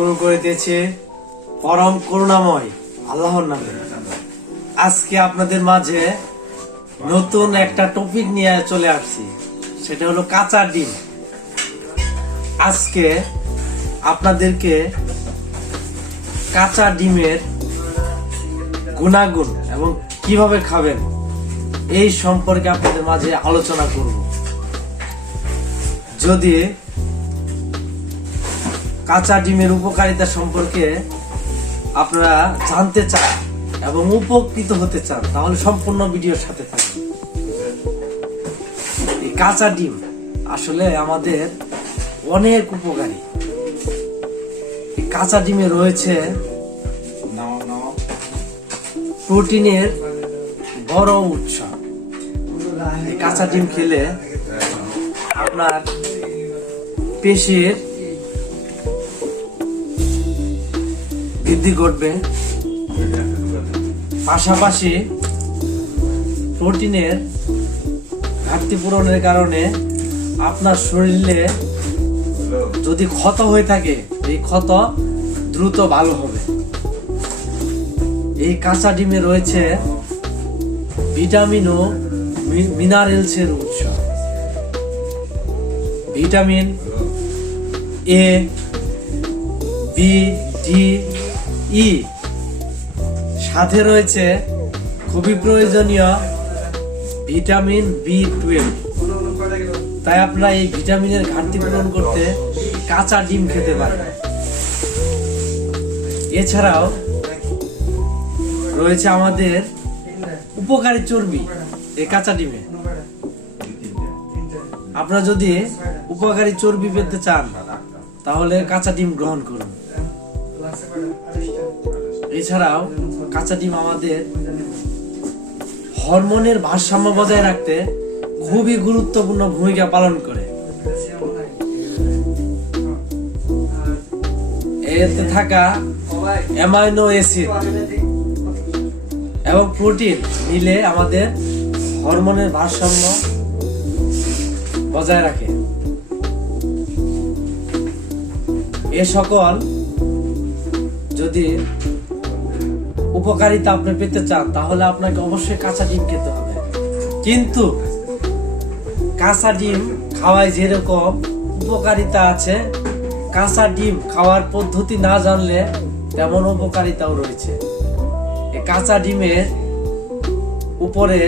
শুরু করে দিয়েছে পরম করুণাময় আল্লাহর নামে। আজকে আপনাদের মাঝে নতুন একটা টপিক নিয়ে চলে আসছি, সেটা হলো কাঁচা ডিম। আজকে আপনাদেরকে কাঁচা ডিমের গুণাগুণ এবং কিভাবে খাবেন এই সম্পর্কে আপনাদের মাঝে আলোচনা করব। যদি কাঁচা ডিমের উপকারিতা সম্পর্কে আপনারা জানতে চান এবং উপকৃত হতে চান তাহলে সম্পূর্ণ ভিডিওর সাথে থাকুন। এই কাঁচা ডিম আসলে আমাদের অনেক উপকারী। এই কাঁচা ডিমে রয়েছে প্রোটিনের বড় উৎস। এই কাঁচা ডিম খেলে আপনার পেশির বৃদ্ধি ঘটবে, পাশাপাশি প্রোটিনের ঘাটতি পূরণের কারণে আপনার শরীরে যদি ক্ষত হয়ে থাকে এই ক্ষত দ্রুত ভালো হবে। এই কাঁচা ডিমে রয়েছে ভিটামিন ও মিনারেলসের উৎস। ভিটামিন এ, বি, ডি, ই, সাথে রয়েছে খুবই প্রয়োজনীয় ভিটামিন বি12। তাই আপনারা এই ভিটামিনের ঘাটতি পূরণ করতে কাঁচা ডিম খেতে পারেন। এছাড়াও রয়েছে আমাদের উপকারী চর্বি এই কাঁচা ডিমে। আপনারা যদি উপকারী চর্বি পেতে চান তাহলে কাঁচা ডিম গ্রহণ করুন। এছাড়াও কাঁচা ডিম আমাদের হরমোনের ভারসাম্য বজায় রাখতে খুবই গুরুত্বপূর্ণ ভূমিকা পালন করে। এতে থাকা অ্যামাইনো অ্যাসিড এবং প্রোটিন মিলে আমাদের হরমোনের ভারসাম্য বজায় রাখে। এ সকল যদি উপকারিতা আপনি পেতে চান তাহলে আপনাকে অবশ্যই কাঁচা ডিম খেতে হবে। কিন্তু কাঁচা ডিম খাওয়ায় যেরকম উপকারিতা আছে, কাঁচা ডিম খাওয়ার পদ্ধতি না জানলে তেমন উপকারিতাও রয়েছে। এই কাঁচা ডিমের উপরে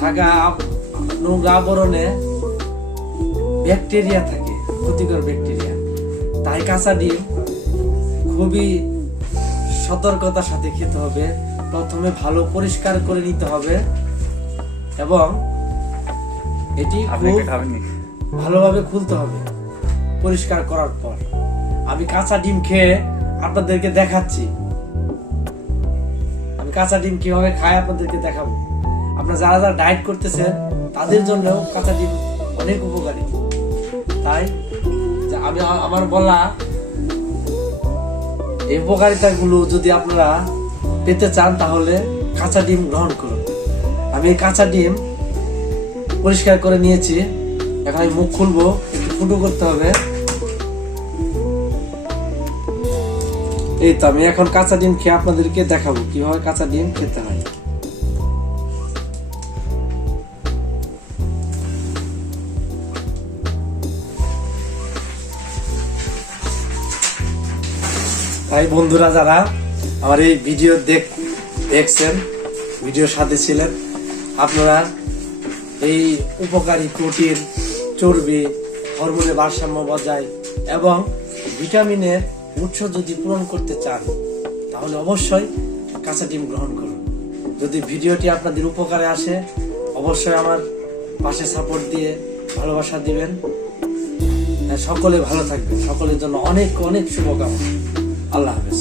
থাকা নোংরা আবরণে ব্যাকটেরিয়া থাকে, ক্ষতিকর ব্যাকটেরিয়া। তাই কাঁচা ডিম খুবই সতর্কতার সাথে খেতে হবে। প্রথমে ভালো পরিষ্কার করে নিতে হবে এবং এটি ভালোভাবে খুলতে হবে পরিষ্কার করার পর। আমি কাঁচা ডিম খেয়ে আপনাদেরকে দেখাচ্ছি, আমি কাঁচা ডিম কিভাবে খাই আপনাদেরকে দেখাবো। আপনারা যারা যারা ডায়েট করতেছেন তাদের জন্য কাঁচা ডিম অনেক উপকারী। তাই আমি আমার বলা এই উপকারিতা গুলো যদি আপনারা পেতে চান তাহলে কাঁচা ডিম গ্রহণ করুন। আমি কাঁচা ডিম পরিষ্কার করে নিয়েছি, এখন আমি মুখ খুলবো, একটু ফুটো করতে হবে। এই তো আমি এখন কাঁচা ডিম খেয়ে আপনাদেরকে দেখাবো কিভাবে কাঁচা ডিম খেতে হয়। তাই বন্ধুরা যারা আমার এই ভিডিও দেখছেন, ভিডিওর সাথে ছিলেন, আপনারা এই উপকারী প্রোটিন, চর্বি, হরমোনের ভারসাম্য বজায় এবং ভিটামিনের উৎস যদি পূরণ করতে চান তাহলে অবশ্যই কাঁচা ডিম গ্রহণ করুন। যদি ভিডিওটি আপনাদের উপকারে আসে অবশ্যই আমার পাশে সাপোর্ট দিয়ে ভালোবাসা দিবেন। সকলে ভালো থাকবেন, সকলের জন্য অনেক অনেক শুভকামনা। আল্লাহ হাফেজ।